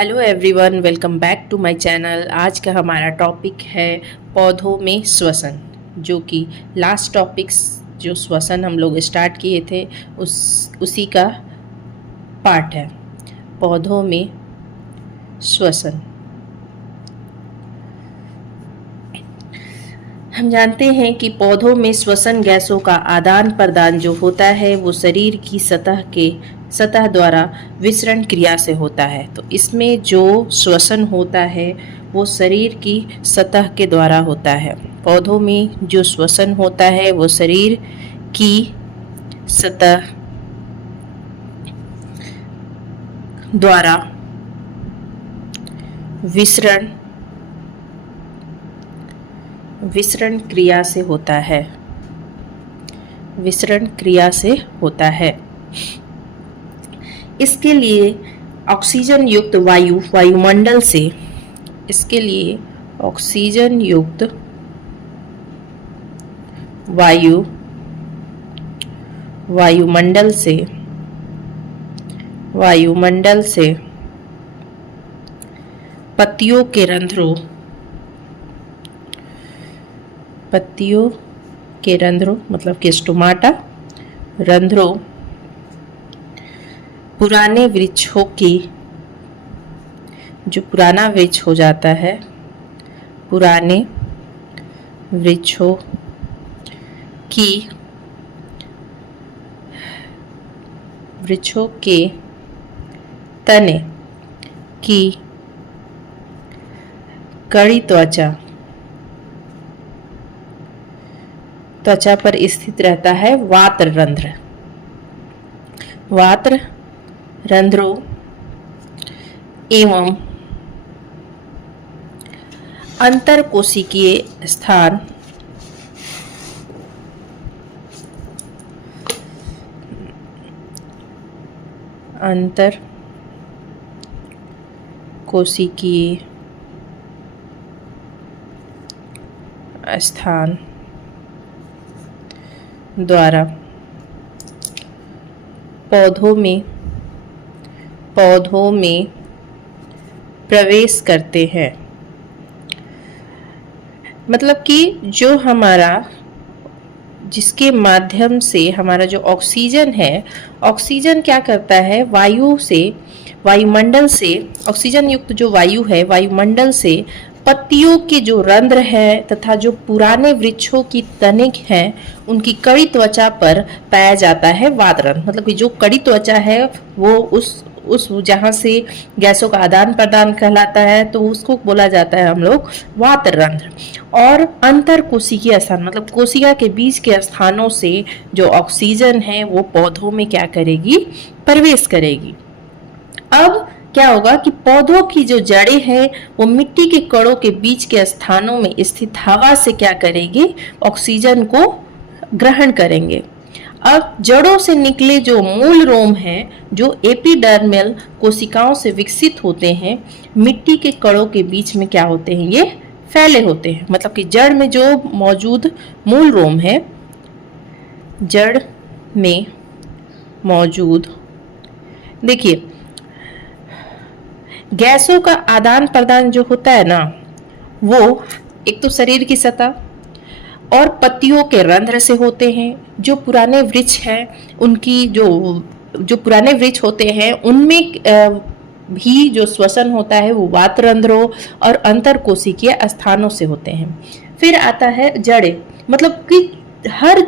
Hello everyone, welcome back to my channel. आज का हमारा टॉपिक है पौधों में श्वसन, जो कि लास्ट टॉपिक्स जो श्वसन हम लोग स्टार्ट किए थे उसी का पार्ट है। पौधों में श्वसन। हम जानते हैं कि पौधों में श्वसन गैसों का आदान प्रदान जो होता है वो शरीर की सतह द्वारा विसरण क्रिया से होता है। तो इसमें जो श्वसन होता है वो शरीर की सतह के द्वारा होता है। पौधों में जो श्वसन होता है वो शरीर की सतह द्वारा विसरण क्रिया से होता है। विसरण क्रिया से होता है। इसके लिए ऑक्सीजन युक्त वायुमंडल से ऑक्सीजन युक्त वायुमंडल से पत्तियों के रंध्रों मतलब कि स्टोमाटा रंध्रों पुराने वृक्षों की, जो पुराना वृक्ष हो जाता है, पुराने वृक्षों के तने की कड़ी त्वचा पर स्थित रहता है वात्र रंध्रों एवं अंतरकोशिकीय स्थान द्वारा पौधों में प्रवेश करते हैं। मतलब कि जो जिसके माध्यम से हमारा जो ऑक्सीजन है, ऑक्सीजन क्या करता है, वायुमंडल से ऑक्सीजन युक्त जो वायु है वायुमंडल से पत्तियों के जो रंध्र है तथा जो पुराने वृक्षों की तने हैं उनकी कड़ी त्वचा पर पाया जाता है वातरंध्र। मतलब कि जो कड़ी त्वचा है वो उस जहाँ से गैसों का आदान प्रदान कहलाता है, तो उसको बोला जाता है हम लोग वातरंध्र। और अंतर कोशिकीय स्थान मतलब कोशिका के बीच के स्थानों से जो ऑक्सीजन है वो पौधों में क्या करेगी, प्रवेश करेगी। अब क्या होगा कि पौधों की जो जड़ें हैं वो मिट्टी के कणों के बीच के स्थानों में स्थित हवा से क्या करेंगे, ऑक्सीजन को ग्रहण करेंगे। अब जड़ों से निकले जो मूल रोम हैं, जो एपिडर्मल कोशिकाओं से विकसित होते हैं, मिट्टी के कणों के बीच में क्या होते हैं, ये फैले होते हैं। मतलब कि जड़ में जो मौजूद मूल रोम है, जड़ में मौजूद, देखिए गैसों का आदान प्रदान जो होता है ना, वो एक तो शरीर की सतह और पत्तियों के रंध्र से होते हैं। जो पुराने वृक्ष हैं उनकी जो पुराने वृक्ष होते हैं उनमें भी जो श्वसन होता है वो वातरंध्रों और अंतरकोशिकीय स्थानों से होते हैं। फिर आता है जड़ें, मतलब कि हर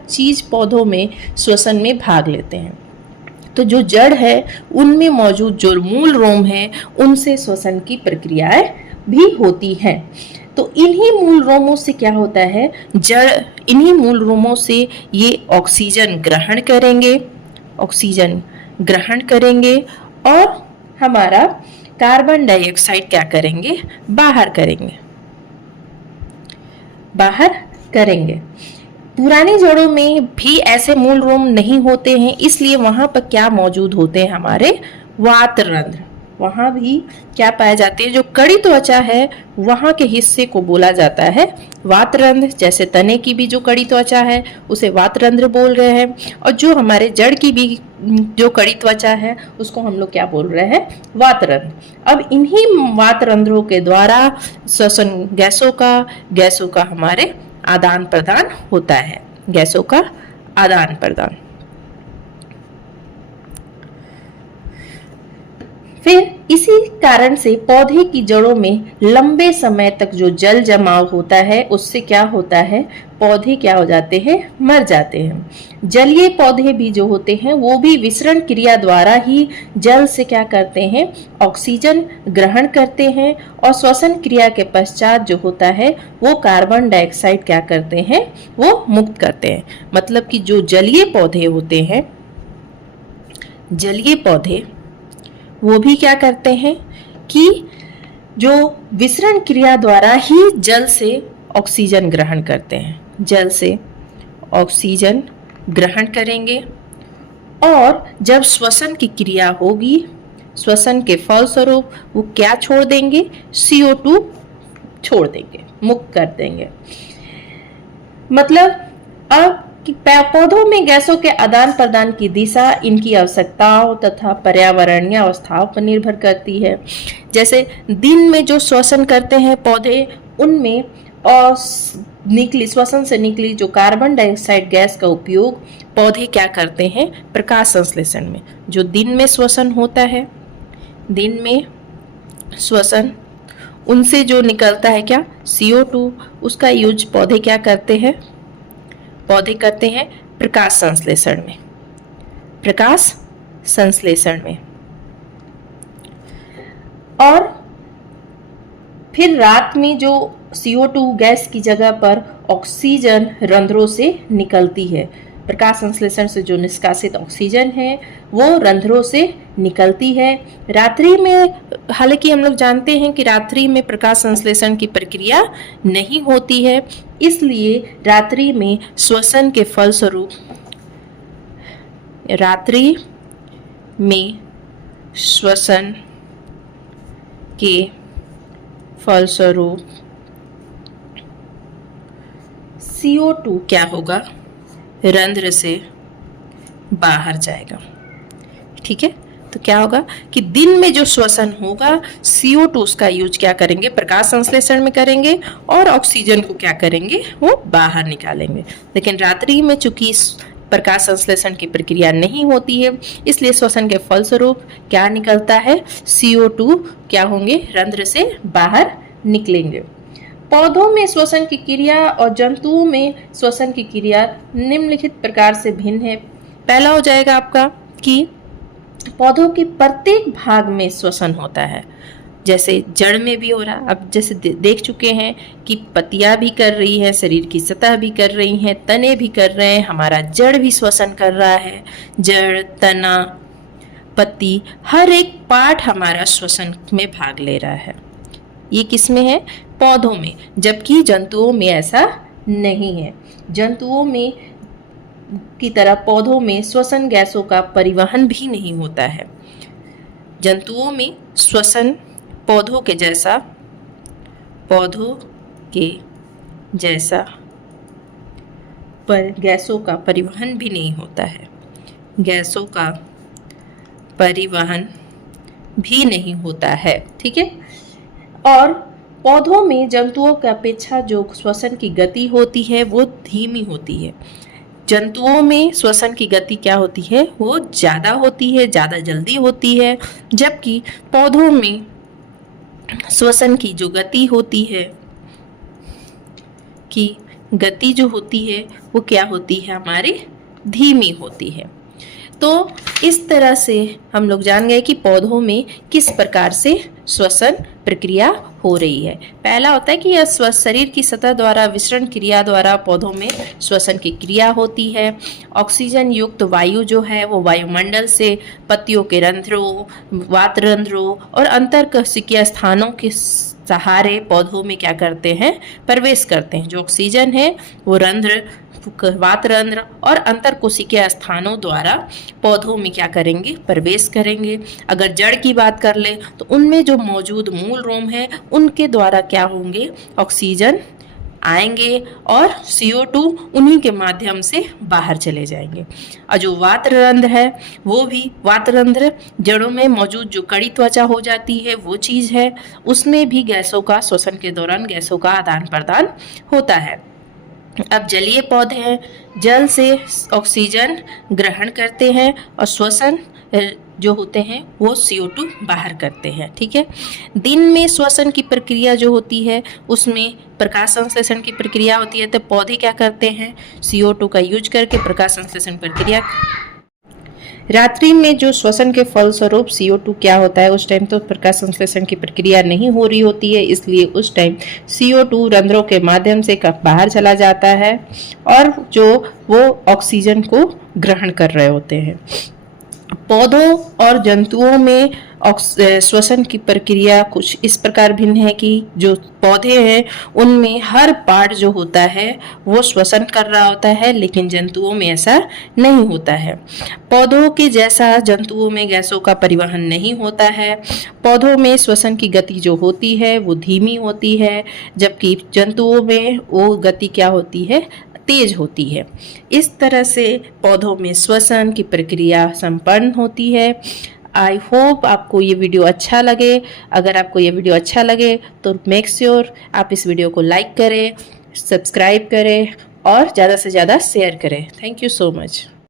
चीज पौधों में श्वसन में भाग लेते हैं। तो जो जड़ है उनमें मौजूद जो मूल रोम है उनसे श्वसन की प्रक्रियाएं भी होती हैं। तो इन्हीं मूल रोमों से क्या होता है, इन्हीं मूल रोमों से ये ऑक्सीजन ग्रहण करेंगे और हमारा कार्बन डाइऑक्साइड क्या करेंगे, बाहर करेंगे। पुरानी जड़ों में भी ऐसे मूल रोम नहीं होते हैं, इसलिए वहां पर क्या मौजूद होते हैं, हमारे वातरंध्र। वहां भी क्या पाए जाते हैं, जो कड़ी त्वचा है वहां के हिस्से को बोला जाता है वातरंध्र। जैसे तने की भी जो कड़ी त्वचा है उसे वातरंध्र बोल रहे हैं, और जो हमारे जड़ की भी जो कड़ी त्वचा है उसको हम लोग क्या बोल रहे हैं, वातरंध्र। अब इन्हीं वातरंध्रों के द्वारा श्वसन गैसों का हमारे आदान प्रदान होता है, गैसों का आदान प्रदान। फिर इसी कारण से पौधे की जड़ों में लंबे समय तक जो जल जमाव होता है उससे क्या होता है, पौधे क्या हो जाते हैं, मर जाते हैं। जलीय पौधे भी जो होते हैं वो भी विसरण क्रिया द्वारा ही जल से क्या करते हैं, ऑक्सीजन ग्रहण करते हैं और श्वसन क्रिया के पश्चात जो होता है वो कार्बन डाइऑक्साइड क्या करते हैं, वो मुक्त करते हैं। मतलब कि जो जलीय पौधे होते हैं, जलीय पौधे वो भी क्या करते हैं कि जो विसरण क्रिया द्वारा ही जल से ऑक्सीजन ग्रहण करते हैं, जल से ऑक्सीजन ग्रहण करेंगे और जब श्वसन की क्रिया होगी, श्वसन के फलस्वरूप वो क्या छोड़ देंगे, CO2 छोड़ देंगे, मुक्त कर देंगे। मतलब अब पौधों में गैसों के आदान प्रदान की दिशा इनकी आवश्यकताओं तथा पर्यावरणीय अवस्थाओं पर निर्भर करती है। जैसे दिन में जो श्वसन करते हैं पौधे, उनमें और श्वसन से निकली जो कार्बन डाइऑक्साइड गैस का उपयोग पौधे क्या करते हैं, प्रकाश संश्लेषण में। जो दिन में श्वसन होता है, दिन में श्वसन, उनसे जो निकलता है क्या, CO2, उसका यूज पौधे क्या करते हैं, पौधे करते हैं प्रकाश संश्लेषण में, प्रकाश संश्लेषण में। और फिर रात में जो CO2 गैस की जगह पर ऑक्सीजन रंध्रों से निकलती है, प्रकाश संश्लेषण से जो निष्कासित ऑक्सीजन है वो रंध्रों से निकलती है। रात्रि में, हालांकि हम लोग जानते हैं कि रात्रि में प्रकाश संश्लेषण की प्रक्रिया नहीं होती है, इसलिए रात्रि में श्वसन के फलस्वरूप, रात्रि में श्वसन के फलस्वरूप CO2 क्या होगा, रंध्र से बाहर जाएगा। ठीक है, तो क्या होगा कि दिन में जो श्वसन होगा CO2 उसका यूज क्या करेंगे, प्रकाश संश्लेषण में करेंगे और ऑक्सीजन को क्या करेंगे, वो बाहर निकालेंगे। लेकिन रात्रि में चूंकि प्रकाश संश्लेषण की प्रक्रिया नहीं होती है, इसलिए श्वसन के फलस्वरूप क्या निकलता है, CO2 क्या होंगे, रंध्र से बाहर निकलेंगे। पौधों में श्वसन की क्रिया और जंतुओं में श्वसन की क्रिया निम्नलिखित प्रकार से भिन्न है। पहला हो जाएगा आपका कि पौधों के प्रत्येक भाग में श्वसन होता है, जैसे जड़ में भी हो रहा। अब जैसे देख चुके हैं कि पत्तियां भी कर रही है, शरीर की सतह भी कर रही हैं, तने भी कर रहे हैं, हमारा जड़ भी श्वसन कर रहा है। जड़, तना, पत्ती, हर एक पार्ट हमारा श्वसन में भाग ले रहा है। ये किस में है, पौधों में, जबकि जंतुओं में ऐसा नहीं है। जंतुओं में की तरह पौधों में श्वसन गैसों का परिवहन भी नहीं होता है। जंतुओं में श्वसन पौधों के जैसा पर गैसों का परिवहन भी नहीं होता है, गैसों का परिवहन भी नहीं होता है। ठीक है, और पौधों में जंतुओं की अपेक्षा जो श्वसन की गति होती है वो धीमी होती है। जंतुओं में श्वसन की गति क्या होती है, वो ज़्यादा होती है, ज़्यादा जल्दी होती है, जबकि पौधों में श्वसन की जो गति होती है, कि गति जो होती है वो क्या होती है, हमारी धीमी होती है। तो इस तरह से हम लोग जान गए कि पौधों में किस प्रकार से श्वसन प्रक्रिया हो रही है। पहला होता है कि यह शरीर की सतह द्वारा विसरण क्रिया द्वारा पौधों में श्वसन की क्रिया होती है। ऑक्सीजन युक्त वायु जो है वो वायुमंडल से पत्तियों के रंध्रों, वातरंध्रों और अंतरकोशिकीय स्थानों के सहारे पौधों में क्या करते हैं, प्रवेश करते हैं। जो ऑक्सीजन है वो रंध्र, वातरंध्र और अंतरकोशिकीय स्थानों द्वारा पौधों में क्या करेंगे, प्रवेश करेंगे। अगर जड़ की बात कर ले तो उनमें जो मौजूद मूल रोम है उनके द्वारा क्या होंगे, ऑक्सीजन आएंगे और CO2 उन्हीं के माध्यम से बाहर चले जाएंगे। और जो वातरंध्र है वो भी, वातरंध्र जड़ों में मौजूद जो कड़ी त्वचा हो जाती है वो चीज़ है, उसमें भी गैसों का श्वसन के दौरान गैसों का आदान प्रदान होता है। अब जलीय पौधे हैं, जल से ऑक्सीजन ग्रहण करते हैं और श्वसन जो होते हैं वो CO2 बाहर करते हैं। ठीक है, दिन में श्वसन की प्रक्रिया जो होती है उसमें प्रकाश संश्लेषण की प्रक्रिया होती है, तो पौधे क्या करते हैं, CO2 का यूज करके प्रकाश संश्लेषण प्रक्रिया। रात्रि में जो श्वसन के फलस्वरूप CO2 क्या होता है, उस टाइम तो प्रकाश संश्लेषण की प्रक्रिया नहीं हो रही होती है, इसलिए उस टाइम CO2 रंध्रों के माध्यम से बाहर चला जाता है और जो वो ऑक्सीजन को ग्रहण कर रहे होते हैं। पौधों और जंतुओं में श्वसन की प्रक्रिया कुछ इस प्रकार भिन्न है कि जो पौधे हैं उनमें हर पार्ट जो होता है वो श्वसन कर रहा होता है, लेकिन जंतुओं में ऐसा नहीं होता है। पौधों के जैसा जंतुओं में गैसों का परिवहन नहीं होता है। पौधों में श्वसन की गति जो होती है वो धीमी होती है, जबकि जंतुओं में वो गति क्या होती है, तेज होती है। इस तरह से पौधों में श्वसन की प्रक्रिया संपन्न होती है। आई होप आपको ये वीडियो अच्छा लगे। अगर आपको ये वीडियो अच्छा लगे तो मेक श्योर आप इस वीडियो को लाइक करें, सब्सक्राइब करें और ज़्यादा से ज़्यादा शेयर करें। Thank you so much.